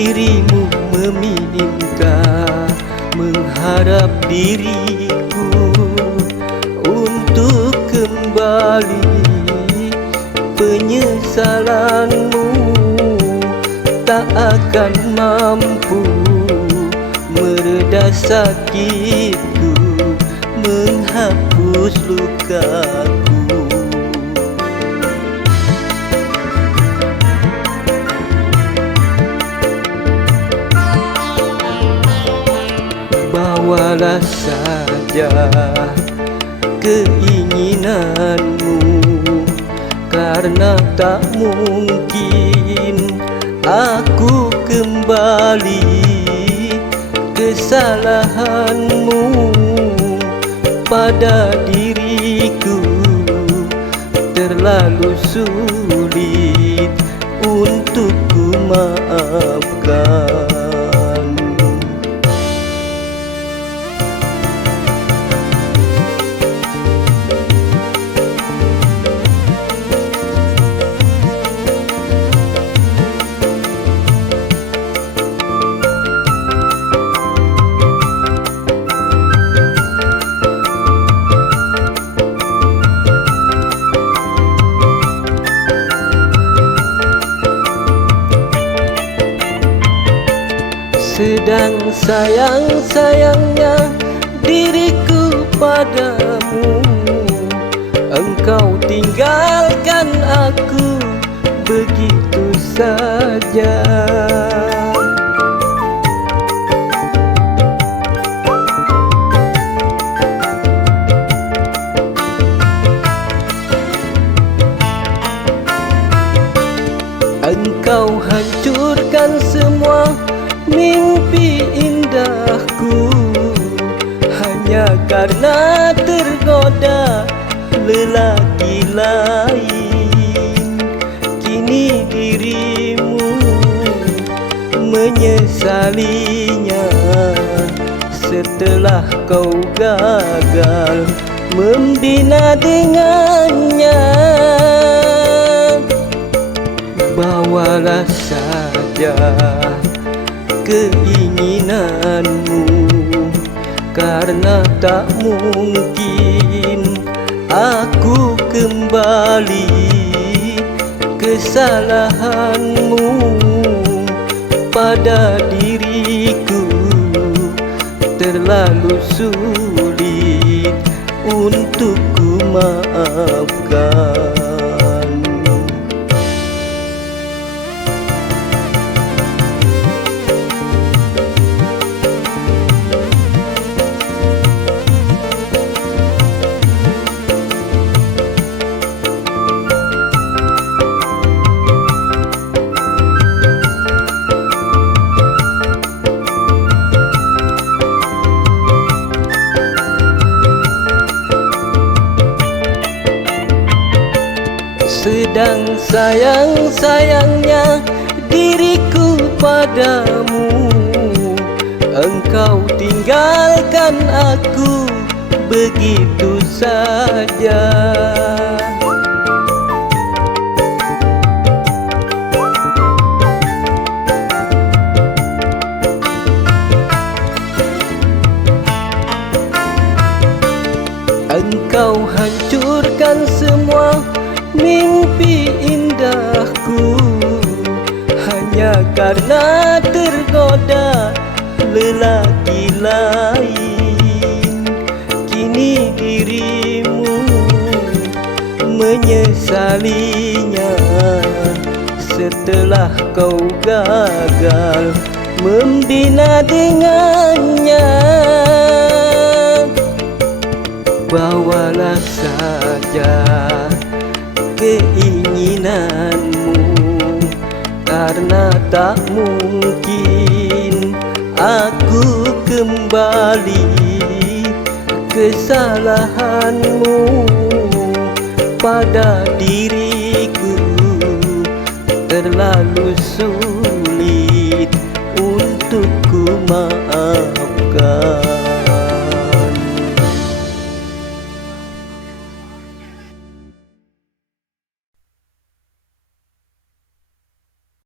dirimu meminta Mengharap diriku untuk kembali. Penyesalanmu tak akan mampu Meredah sakitku menghapus lukaku. Bawalah saja keinginanmu. Karena tak mungkin aku kembali Kesalahanmu pada diriku. Terlalu sulit untuk ku maafkan Sedang sayang-sayangnya diriku padamu. Engkau tinggalkan aku begitu saja. Engkau hancurkan semua mimpi indahku Hanya karena tergoda lelaki lain. Kini dirimu menyesalinya. Setelah kau gagal membina dengannya Bawalah saja keinginanmu. Karena tak mungkin aku kembali Kesalahanmu pada diriku. Terlalu sulit untuk ku maafkan Sedang sayang-sayangnya diriku padamu. Engkau tinggalkan aku begitu saja. Engkau mimpi indahku Hanya karena tergoda lelaki lain. Kini dirimu menyesalinya. Setelah kau gagal membina dengannya Bawalah saja Karena tak mungkin aku kembali Kesalahanmu pada diriku. Terlalu sulit untuk ku maafkan